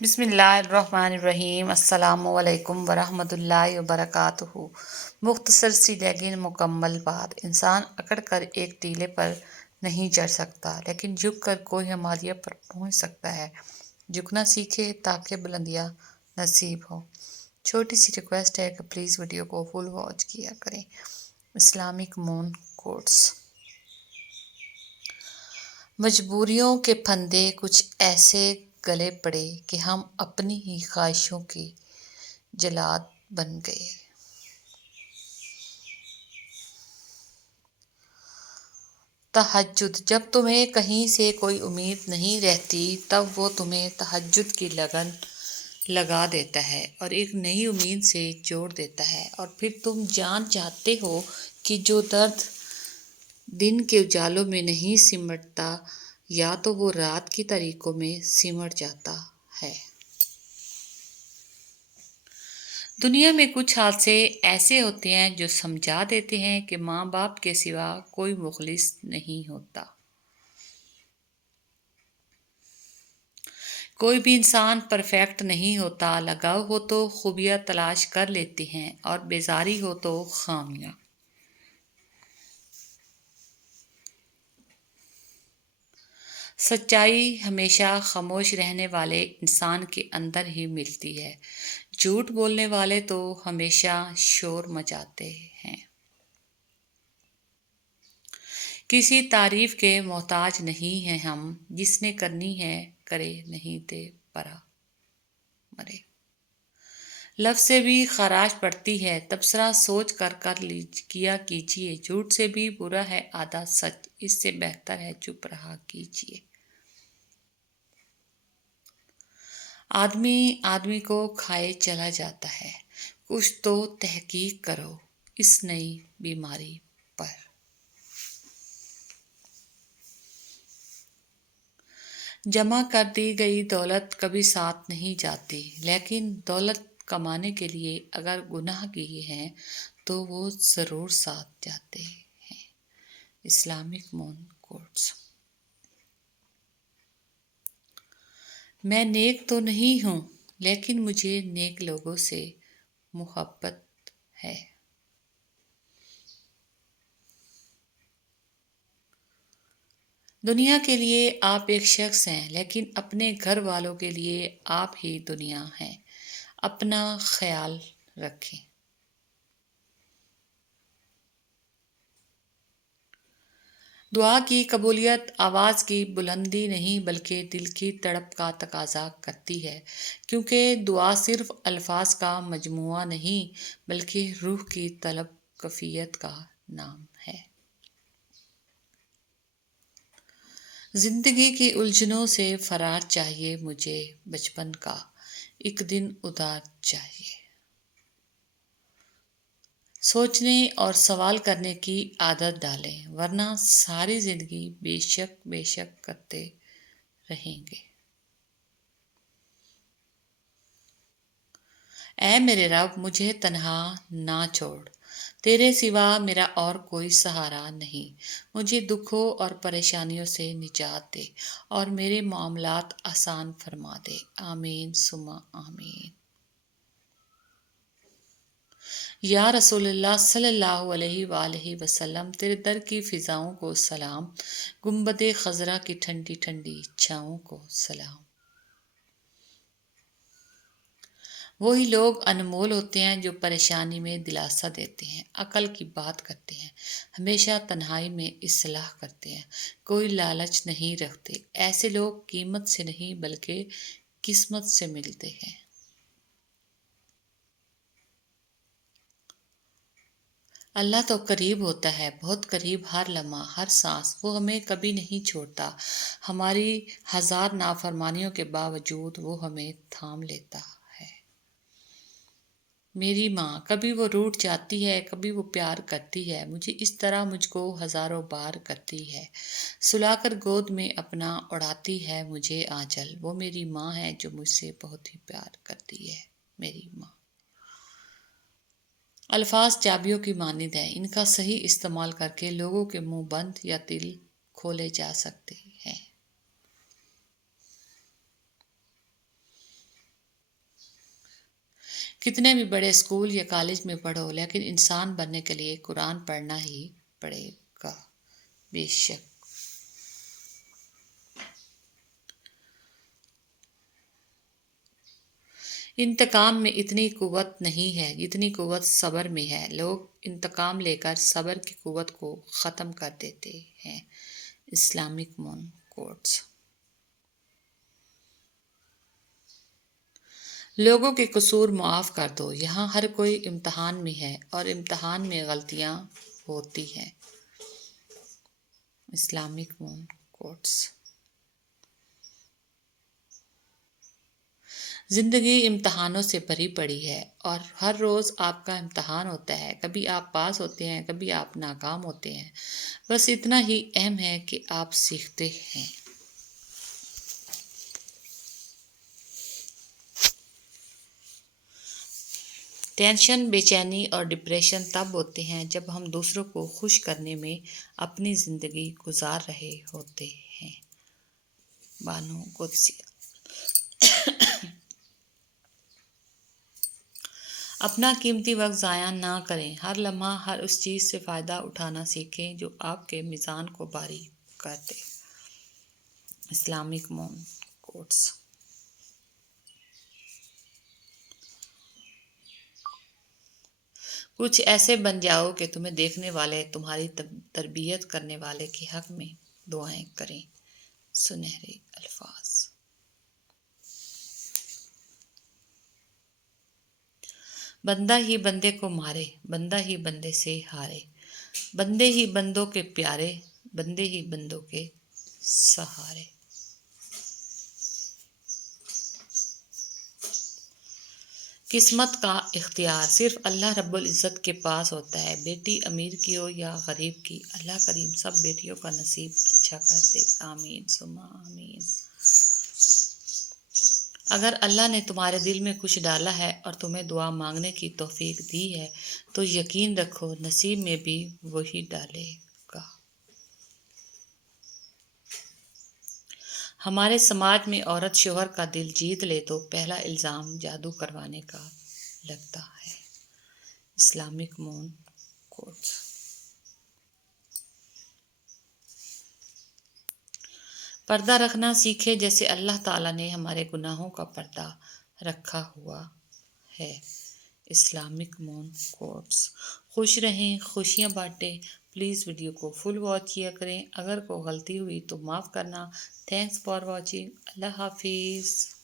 بسم اللہ الرحمن الرحیم۔ السلام علیکم ورحمۃ اللہ وبرکاتہ۔ مختصر سی لیکن مکمل بات۔ انسان اکڑ کر ایک ٹیلے پر نہیں چڑھ سکتا، لیکن جھک کر کوئی ہمالیہ پر پہنچ سکتا ہے۔ جھکنا سیکھے تاکہ بلندیاں نصیب ہوں۔ چھوٹی سی ریکویسٹ ہے کہ پلیز ویڈیو کو فل واچ کیا کریں۔ اسلامک مون کوٹس۔ مجبوریوں کے پھندے کچھ ایسے گلے پڑے کہ ہم اپنی ہی خواہشوں کے جلاد بن گئے۔ تہجد۔ جب تمہیں کہیں سے کوئی امید نہیں رہتی تب وہ تمہیں تہجد کی لگن لگا دیتا ہے اور ایک نئی امید سے جوڑ دیتا ہے، اور پھر تم جان چاہتے ہو کہ جو درد دن کے اجالوں میں نہیں سمٹتا یا تو وہ رات کی تاریکیوں میں سمٹ جاتا ہے۔ دنیا میں کچھ حادثے ایسے ہوتے ہیں جو سمجھا دیتے ہیں کہ ماں باپ کے سوا کوئی مخلص نہیں ہوتا۔ کوئی بھی انسان پرفیکٹ نہیں ہوتا۔ لگاؤ ہو تو خوبیاں تلاش کر لیتے ہیں اور بیزاری ہو تو خامیاں۔ سچائی ہمیشہ خاموش رہنے والے انسان کے اندر ہی ملتی ہے۔ جھوٹ بولنے والے تو ہمیشہ شور مچاتے ہیں۔ کسی تعریف کے محتاج نہیں ہیں ہم، جس نے کرنی ہے کرے، نہیں دے برا مرے۔ لفظ سے بھی خراش پڑتی ہے، تبصرہ سوچ کر کیا کیجیے۔ جھوٹ سے بھی برا ہے آدھا سچ، اس سے بہتر ہے چپ رہا کیجیے۔ آدمی کو کھائے چلا جاتا ہے، کچھ تو تحقیق کرو اس نئی بیماری پر۔ جمع کر دی گئی دولت کبھی ساتھ نہیں جاتی، لیکن دولت کمانے کے لیے اگر گناہ کیے ہیں تو وہ ضرور ساتھ جاتے ہیں۔ اسلامک مون کوٹس۔ میں نیک تو نہیں ہوں، لیکن مجھے نیک لوگوں سے محبت ہے۔ دنیا کے لیے آپ ایک شخص ہیں، لیکن اپنے گھر والوں کے لیے آپ ہی دنیا ہیں۔ اپنا خیال رکھیں۔ دعا کی قبولیت آواز کی بلندی نہیں بلکہ دل کی تڑپ کا تقاضا کرتی ہے، کیونکہ دعا صرف الفاظ کا مجموعہ نہیں بلکہ روح کی طلب کیفیت کا نام ہے۔ زندگی کی الجھنوں سے فرار چاہیے مجھے، بچپن کا ایک دن ادار چاہیے۔ سوچنے اور سوال کرنے کی عادت ڈالیں، ورنہ ساری زندگی بے شک کرتے رہیں گے۔ اے میرے رب، مجھے تنہا نہ چھوڑ، تیرے سوا میرا اور کوئی سہارا نہیں۔ مجھے دکھوں اور پریشانیوں سے نجات دے اور میرے معاملات آسان فرما دے۔ آمین ثم آمین۔ یا رسول اللہ صلی اللہ علیہ وآلہ وسلم، تیرے در کی فضاؤں کو سلام، گنبد خضرا کی ٹھنڈی ٹھنڈی چھاؤں کو سلام۔ وہی لوگ انمول ہوتے ہیں جو پریشانی میں دلاسا دیتے ہیں، عقل کی بات کرتے ہیں، ہمیشہ تنہائی میں اصلاح کرتے ہیں، کوئی لالچ نہیں رکھتے۔ ایسے لوگ قیمت سے نہیں بلکہ قسمت سے ملتے ہیں۔ اللہ تو قریب ہوتا ہے، بہت قریب، ہر لمحہ، ہر سانس۔ وہ ہمیں کبھی نہیں چھوڑتا، ہماری ہزار نافرمانیوں کے باوجود وہ ہمیں تھام لیتا ہے۔ میری ماں، کبھی وہ روٹھ جاتی ہے، کبھی وہ پیار کرتی ہے، اس طرح مجھ کو ہزاروں بار کرتی ہے، سلا کر گود میں اپنا اڑاتی ہے مجھے آنچل۔ وہ میری ماں ہے جو مجھ سے بہت ہی پیار کرتی ہے، میری ماں۔ الفاظ چابیوں کی مانند ہیں، ان کا صحیح استعمال کر کے لوگوں کے منہ بند یا دل کھولے جا سکتے ہیں۔ کتنے بھی بڑے اسکول یا کالج میں پڑھو، لیکن انسان بننے کے لیے قرآن پڑھنا ہی پڑے گا۔ بے شک انتقام میں اتنی قوت نہیں ہے جتنی قوت صبر میں ہے۔ لوگ انتقام لے کر صبر کی قوت کو ختم کر دیتے ہیں۔ اسلامک مون کوٹس۔ لوگوں کے قصور معاف کر دو، یہاں ہر کوئی امتحان میں ہے اور امتحان میں غلطیاں ہوتی ہیں۔ اسلامک مون کوٹس۔ زندگی امتحانوں سے بھری پڑی ہے اور ہر روز آپ کا امتحان ہوتا ہے۔ کبھی آپ پاس ہوتے ہیں، کبھی آپ ناکام ہوتے ہیں، بس اتنا ہی اہم ہے کہ آپ سیکھتے ہیں۔ ٹینشن، بے چینی اور ڈپریشن تب ہوتے ہیں جب ہم دوسروں کو خوش کرنے میں اپنی زندگی گزار رہے ہوتے ہیں۔ بانو قدسیہ۔ اپنا قیمتی وقت ضائع نہ کریں، ہر لمحہ ہر اس چیز سے فائدہ اٹھانا سیکھیں جو آپ کے میزان کو بھاری کر دے۔ اسلامک مون کوٹس۔ کچھ ایسے بن جاؤ کہ تمہیں دیکھنے والے تمہاری تربیت کرنے والے کے حق میں دعائیں کریں۔ سنہرے الفاظ۔ بندہ ہی بندے کو مارے، بندہ ہی بندے سے ہارے، بندے ہی بندوں کے پیارے، بندے ہی بندوں کے سہارے۔ قسمت کا اختیار صرف اللہ رب العزت کے پاس ہوتا ہے۔ بیٹی امیر کی ہو یا غریب کی، اللہ کریم سب بیٹیوں کا نصیب اچھا کر دے۔ آمین ثم آمین۔ اگر اللہ نے تمہارے دل میں کچھ ڈالا ہے اور تمہیں دعا مانگنے کی توفیق دی ہے تو یقین رکھو نصیب میں بھی وہی ڈالے گا۔ ہمارے سماج میں عورت شوہر کا دل جیت لے تو پہلا الزام جادو کروانے کا لگتا ہے۔ اسلامک مون کوٹس۔ پردہ رکھنا سیکھے جیسے اللہ تعالیٰ نے ہمارے گناہوں کا پردہ رکھا ہوا ہے۔ اسلامک مون کوٹس۔ خوش رہیں، خوشیاں بانٹیں۔ پلیز ویڈیو کو فل واچ کیا کریں۔ اگر کوئی غلطی ہوئی تو معاف کرنا۔ Thanks for watching. اللہ حافظ۔